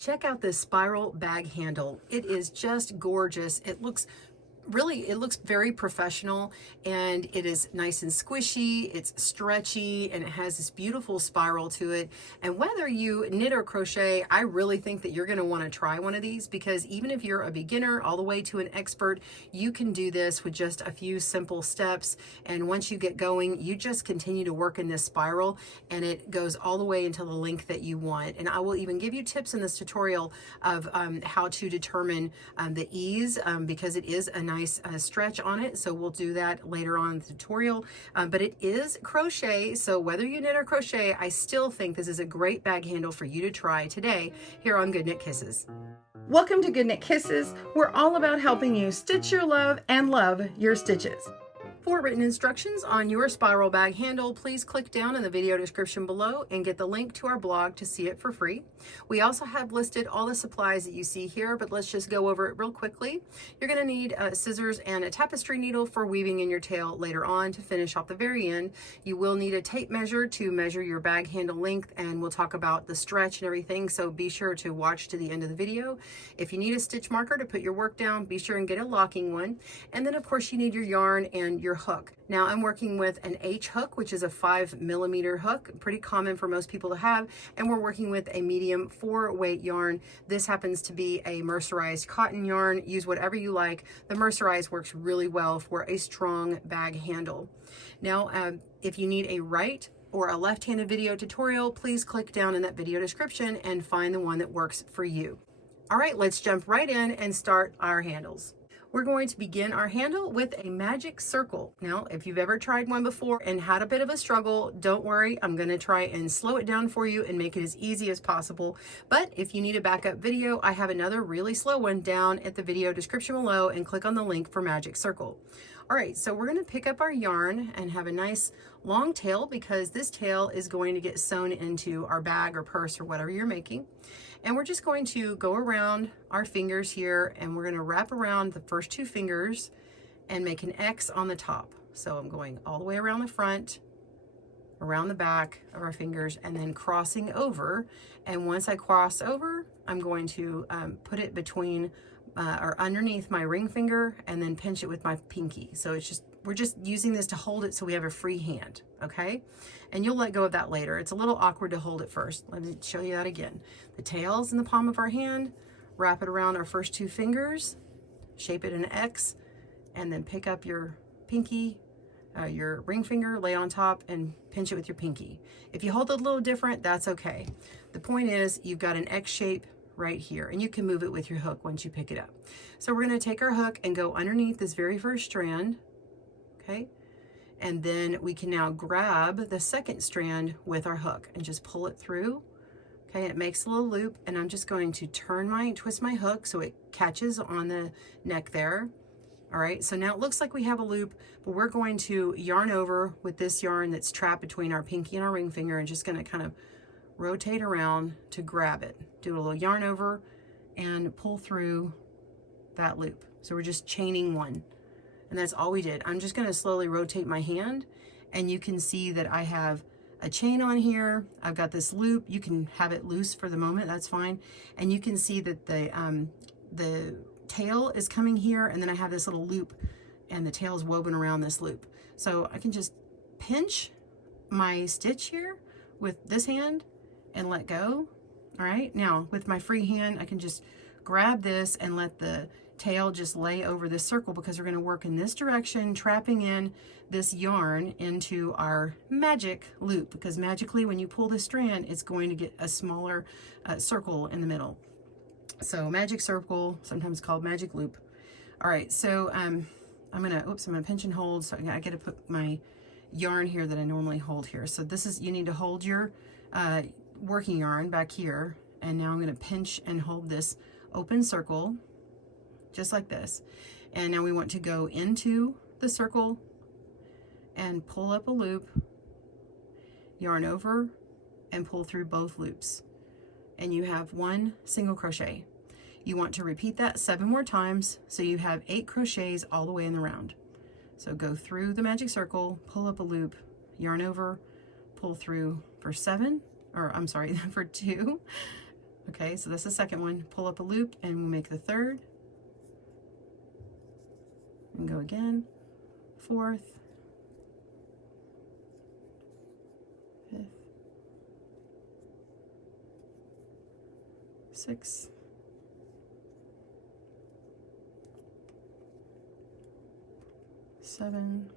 Check out this spiral bag handle. It is just gorgeous. It looks very professional, and it is nice and squishy, it's stretchy, and it has this beautiful spiral to it. And whether you knit or crochet, I really think that you're going to want to try one of these, because even if you're a beginner all the way to an expert, you can do this with just a few simple steps. And once you get going, you just continue to work in this spiral, and it goes all the way until the length that you want. And I will even give you tips in this tutorial of how to determine the ease, because it is a nice stretch on it. So we'll do that later on in the tutorial. But it is crochet, so whether you knit or crochet, I still think this is a great bag handle for you to try today here on GoodKnit Kisses. Welcome to GoodKnit Kisses. We're all about helping you stitch your love and love your stitches. For written instructions on your spiral bag handle, please click down in the video description below and get the link to our blog to see it for free. We also have listed all the supplies that you see here, but let's just go over it real quickly. You're going to need scissors and a tapestry needle for weaving in your tail later on to finish off the very end. You will need a tape measure to measure your bag handle length, and we'll talk about the stretch and everything, so be sure to watch to the end of the video. If you need a stitch marker to put your work down, be sure and get a locking one. And then of course you need your yarn and your hook. Now I'm working with an H hook, which is a 5mm hook, pretty common for most people to have, and we're working with a medium 4-weight yarn. This happens to be a mercerized cotton yarn. Use whatever you like. The mercerized works really well for a strong bag handle. Now if you need a right or a left-handed video tutorial, please click down in that video description and find the one that works for you. All right, let's jump right in and start our handles. We're going to begin our handle with a magic circle. Now, if you've ever tried one before and had a bit of a struggle, don't worry, I'm going to try and slow it down for you and make it as easy as possible. But if you need a backup video, I have another really slow one down at the video description below, and click on the link for magic circle. All right, so we're going to pick up our yarn and have a nice long tail, because this tail is going to get sewn into our bag or purse or whatever you're making. And we're just going to go around our fingers here, and we're going to wrap around the first 2 fingers and make an X on the top. So I'm going all the way around the front, around the back of our fingers, and then crossing over. And once I cross over, I'm going to put it between or underneath my ring finger, and then pinch it with my pinky. So it's just, we're just using this to hold it so we have a free hand, okay? And you'll let go of that later. It's a little awkward to hold it first. Let me show you that again. The tail's in the palm of our hand, wrap it around our first 2 fingers, shape it in an X, and then pick up your pinky, your ring finger, lay it on top, and pinch it with your pinky. If you hold it a little different, that's okay. The point is, you've got an X shape right here, and you can move it with your hook once you pick it up. So we're going to take our hook and go underneath this very first strand, okay? And then we can now grab the second strand with our hook and just pull it through. Okay, it makes a little loop, and I'm just going to twist my hook so it catches on the neck there. All right, so now it looks like we have a loop, but we're going to yarn over with this yarn that's trapped between our pinky and our ring finger, and just going to kind of rotate around to grab it. Do a little yarn over and pull through that loop. So we're just chaining one. And that's all we did. I'm just going to slowly rotate my hand, and you can see that I have a chain on here. I've got this loop. You can have it loose for the moment, that's fine. And you can see that the tail is coming here, and then I have this little loop, and the tail is woven around this loop. So I can just pinch my stitch here with this hand and let go. All right, now with my free hand, I can just grab this and let the tail just lay over this circle, because we're going to work in this direction, trapping in this yarn into our magic loop, because magically when you pull this strand, it's going to get a smaller circle in the middle. So magic circle, sometimes called magic loop. All right, so I'm gonna pinch and hold. So I got to put my yarn here that I normally hold here. So this is, you need to hold your working yarn back here, and now I'm going to pinch and hold this open circle just like this. And now we want to go into the circle and pull up a loop, yarn over, and pull through both loops, and you have 1 single crochet. You want to repeat that 7 more times, so you have 8 crochets all the way in the round. So go through the magic circle, pull up a loop, yarn over, pull through for 7, or I'm sorry, for 2. Okay, so that's the second one. Pull up a loop and we'll make the third. And go again. Fourth. Fifth. Sixth. Seven.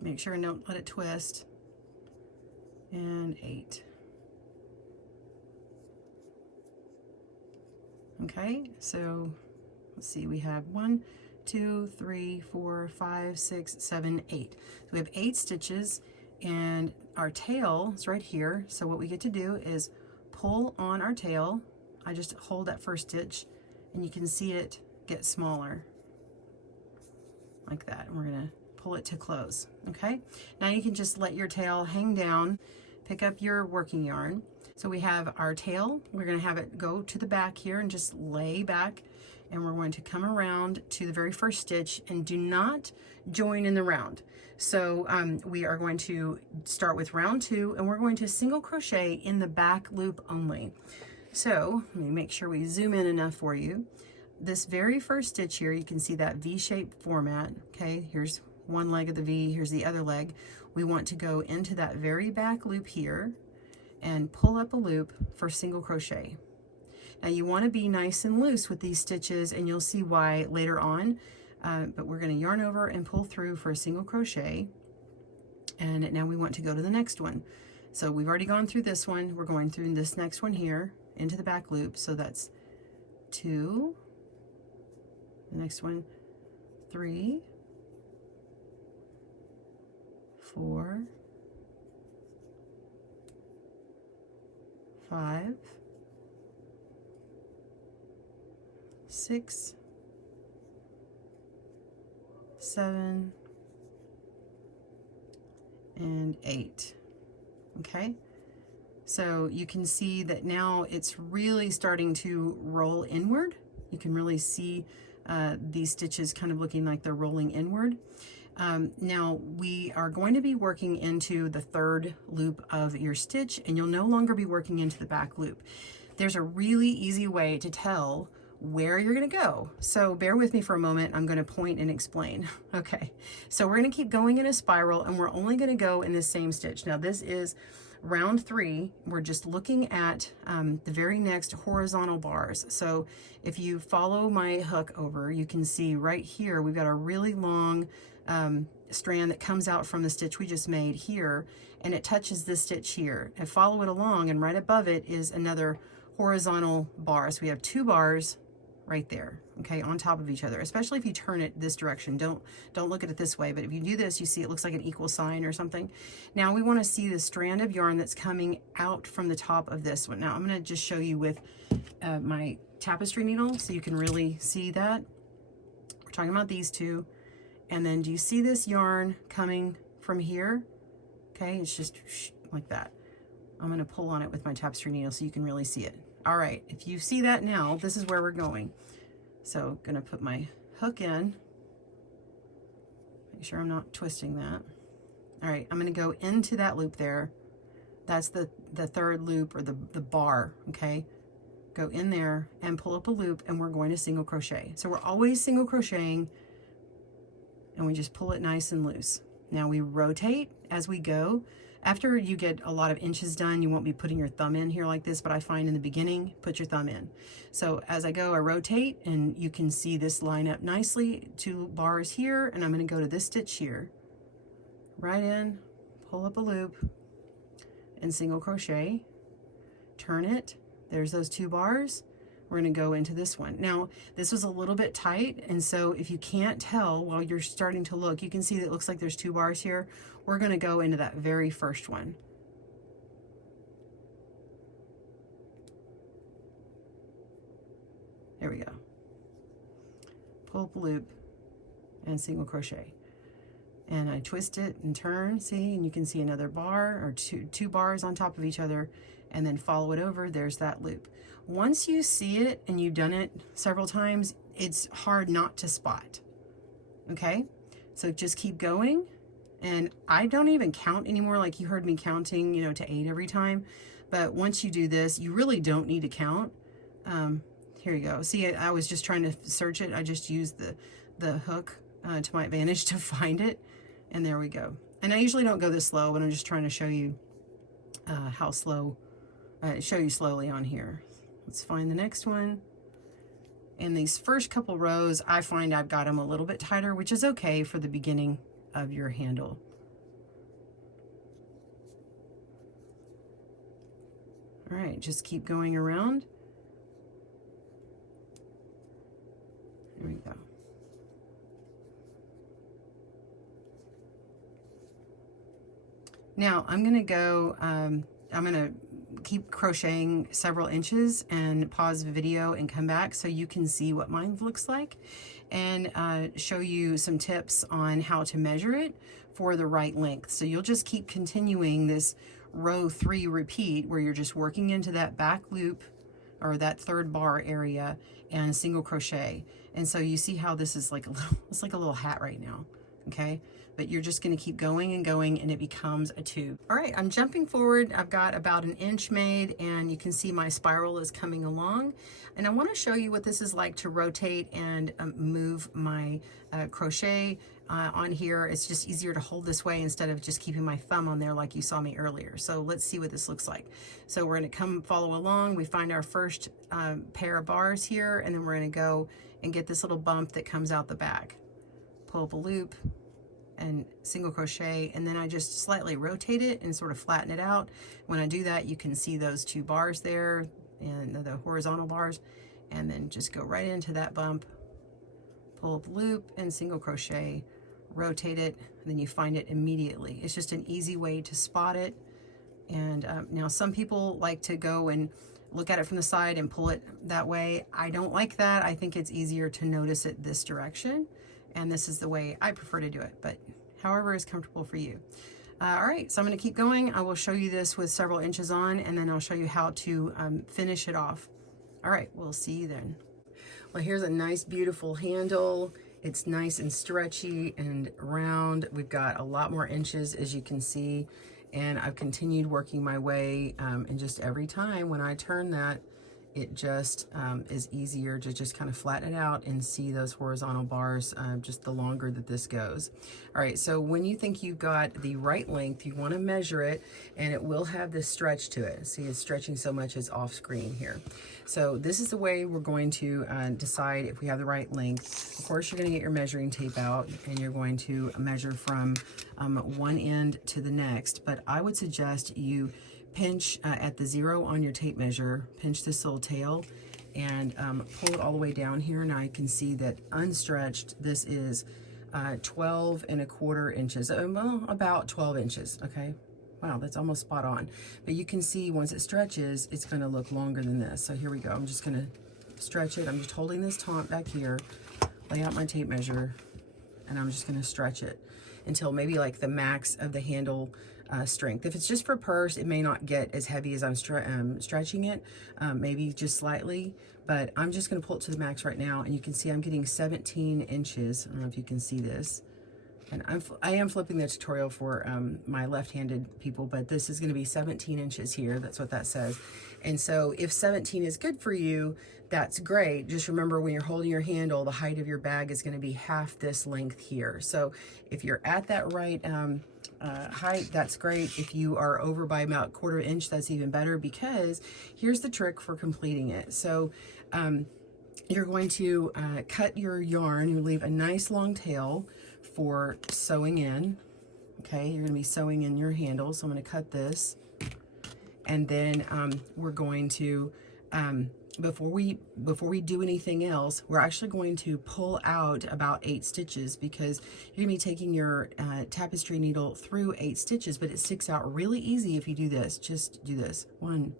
Make sure and don't let it twist. And 8. Okay, so let's see, we have 1, 2, 3, 4, 5, 6, 7, 8. So we have 8 stitches, and our tail is right here. So what we get to do is pull on our tail. I just hold that first stitch, and you can see it get smaller like that. And we're gonna pull it to close. Okay, now you can just let your tail hang down, pick up your working yarn. So we have our tail, we're going to have it go to the back here and just lay back, and we're going to come around to the very first stitch and do not join in the round. So we are going to start with round 2, and we're going to single crochet in the back loop only. So let me make sure we zoom in enough for you. This very first stitch here, you can see that V-shaped format. Okay, here's one leg of the V, here's the other leg. We want to go into that very back loop here and pull up a loop for single crochet. Now you want to be nice and loose with these stitches, and you'll see why later on, but we're going to yarn over and pull through for a single crochet, and now we want to go to the next one. So we've already gone through this one, we're going through this next one here into the back loop. So that's 2, the next one 3, 4, 5, 6, 7, and 8. Okay, so you can see that now it's really starting to roll inward. You can really see these stitches kind of looking like they're rolling inward. Now we are going to be working into the third loop of your stitch, and you'll no longer be working into the back loop. There's a really easy way to tell where you're going to go. So bear with me for a moment. I'm going to point and explain. Okay, so we're going to keep going in a spiral, and we're only going to go in the same stitch. Now this is round 3. We're just looking at the very next horizontal bars. So if you follow my hook over, you can see right here we've got a really long strand that comes out from the stitch we just made here, and it touches this stitch here. And follow it along, and right above it is another horizontal bar. So we have 2 bars right there, okay, on top of each other, especially if you turn it this direction. Don't look at it this way, but if you do this, you see it looks like an equal sign or something. Now we want to see the strand of yarn that's coming out from the top of this one. Now I'm going to just show you with my tapestry needle so you can really see that. We're talking about these 2. And then do you see this yarn coming from here? Okay, it's just like that. I'm going to pull on it with my tapestry needle so you can really see it. All right, if you see that now, this is where we're going. So going to put my hook in. Make sure I'm not twisting that. All right, I'm going to go into that loop there. That's the third loop, or the bar, okay? Go in there and pull up a loop, and we're going to single crochet. So we're always single crocheting, and we just pull it nice and loose. Now we rotate as we go. After you get a lot of inches done, you won't be putting your thumb in here like this, but I find in the beginning, put your thumb in. So as I go, I rotate, and you can see this line up nicely. 2 bars here, and I'm going to go to this stitch here. Right in, pull up a loop, and single crochet. Turn it. There's those 2 bars. We're going to go into this one. Now, this was a little bit tight, and so if you can't tell while you're starting to look, you can see that it looks like there's 2 bars here. We're going to go into that very first one. There we go. Pull up a loop and single crochet. And I twist it and turn, see, and you can see another bar, or two bars on top of each other, and then follow it over. There's that loop. Once you see it and you've done it several times, it's hard not to spot. Okay, so just keep going And I don't even count anymore, like you heard me counting, you know, to 8 every time. But once you do this, you really don't need to count. Here you go. See, I was just trying to search it. I just used the hook to my advantage to find it. And there we go. And I usually don't go this slow, but I'm just trying to show you how slow, show you slowly on here. Let's find the next one. And these first couple rows, I find I've got them a little bit tighter, which is okay for the beginning of your handle. All right, just keep going around. There we go. Now I'm going to go, I'm going to keep crocheting several inches and pause the video and come back so you can see what mine looks like, and show you some tips on how to measure it for the right length. So you'll just keep continuing this row 3 repeat where you're just working into that back loop or that third bar area and single crochet. And so you see how this is like a little, it's like a little hat right now, okay? But you're just going to keep going and going, and it becomes a tube. All right, I'm jumping forward. I've got about an inch made, and you can see my spiral is coming along. And I want to show you what this is like to rotate and move my crochet on here. It's just easier to hold this way instead of just keeping my thumb on there like you saw me earlier. So let's see what this looks like. So we're going to come follow along. We find our first pair of bars here, and then we're going to go and get this little bump that comes out the back. Pull up a loop and single crochet, and then I just slightly rotate it and sort of flatten it out. When I do that, you can see those 2 bars there and the horizontal bars, and then just go right into that bump, pull up loop and single crochet, rotate it, and then you find it immediately. It's just an easy way to spot it. And now some people like to go and look at it from the side and pull it that way. I don't like that. I think it's easier to notice it this direction. And this is the way I prefer to do it, but however is comfortable for you. All right, so I'm going to keep going. I will show you this with several inches on, and then I'll show you how to finish it off. All right, we'll see you then. Well, here's a nice, beautiful handle. It's nice and stretchy and round. We've got a lot more inches, as you can see, and I've continued working my way, and just every time when I turn that, it just is easier to just kind of flatten it out and see those horizontal bars just the longer that this goes. All right, so when you think you've got the right length, you want to measure it, and it will have this stretch to it. See, it's stretching so much it's off screen here. So this is the way we're going to decide if we have the right length. Of course, you're going to get your measuring tape out, and you're going to measure from one end to the next, but I would suggest you pinch at the 0 on your tape measure, pinch this little tail, and pull it all the way down here. Now I can see that unstretched, this is 12¼ inches, well, about 12 inches, okay? Wow, that's almost spot on. But you can see once it stretches, it's gonna look longer than this. So here we go, I'm just gonna stretch it. I'm just holding this taunt back here, lay out my tape measure, and I'm just gonna stretch it until maybe like the max of the handle strength. If it's just for purse, it may not get as heavy as I'm stretching it, maybe just slightly, but I'm just going to pull it to the max right now, and you can see I'm getting 17 inches. I don't know if you can see this. And I am flipping the tutorial for my left-handed people, but this is going to be 17 inches here. That's what that says. And so if 17 is good for you, that's great. Just remember, when you're holding your handle, the height of your bag is going to be half this length here. So if you're at that right height, that's great. If you are over by about 1/4 inch, that's even better, because here's the trick for completing it. So you're going to cut your yarn. You leave a nice long tail for sewing in. Okay, you're going to be sewing in your handle. So I'm going to cut this, and then we're going to before we do anything else, we're actually going to pull out about 8 stitches, because you're gonna be taking your tapestry needle through 8 stitches, but it sticks out really easy if you do this. Just do this. 1,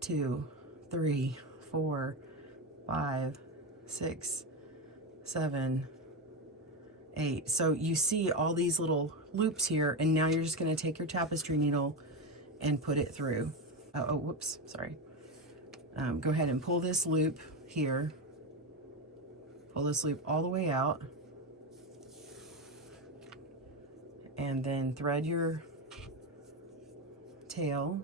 2, 3, 4, 5, 6, 7, 8. So you see all these little loops here, and now you're just going to take your tapestry needle and put it through. Oh, whoops, sorry. Go ahead and pull this loop here. Pull this loop all the way out. and then thread your tail,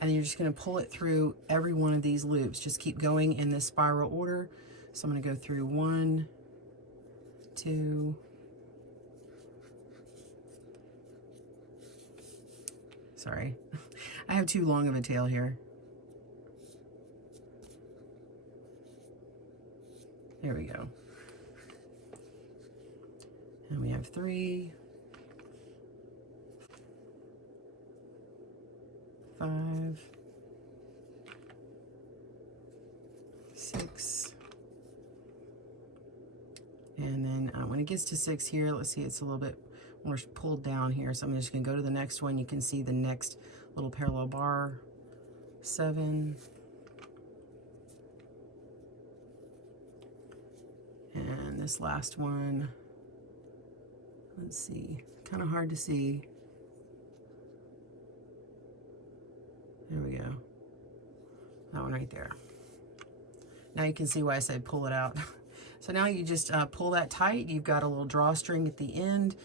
and then you're just going to pull it through every one of these loops. Just keep going in this spiral order. So I'm going to go through 1, 2, sorry, I have too long of a tail here. There we go. And we have 3, 5, 6, and then when it gets to 6 here, let's see, it's a little bit more pulled down here, so I'm just going to go to the next one. You can see the next little parallel bar, 7, and this last one, let's see, kind of hard to see. There we go. That one right there. Now you can see why I said pull it out. So now you just pull that tight. You've got a little drawstring at the end.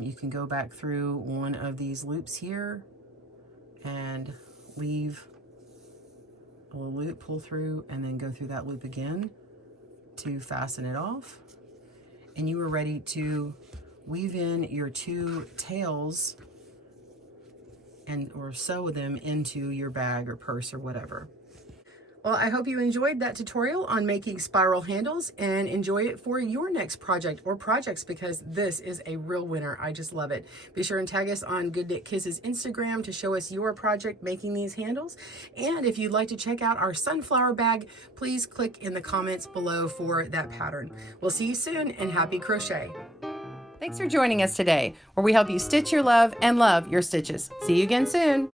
You can go back through one of these loops here and leave a little loop, pull through, and then go through that loop again to fasten it off. And you are ready to weave in your 2 tails or sew them into your bag or purse or whatever. Well, I hope you enjoyed that tutorial on making spiral handles and enjoy it for your next project or projects, because this is a real winner. I just love it. Be sure and tag us on GoodKnit Kisses Instagram to show us your project making these handles. And if you'd like to check out our sunflower bag, please click in the comments below for that pattern. We'll see you soon, and happy crochet. Thanks for joining us today, where we help you stitch your love and love your stitches. See you again soon.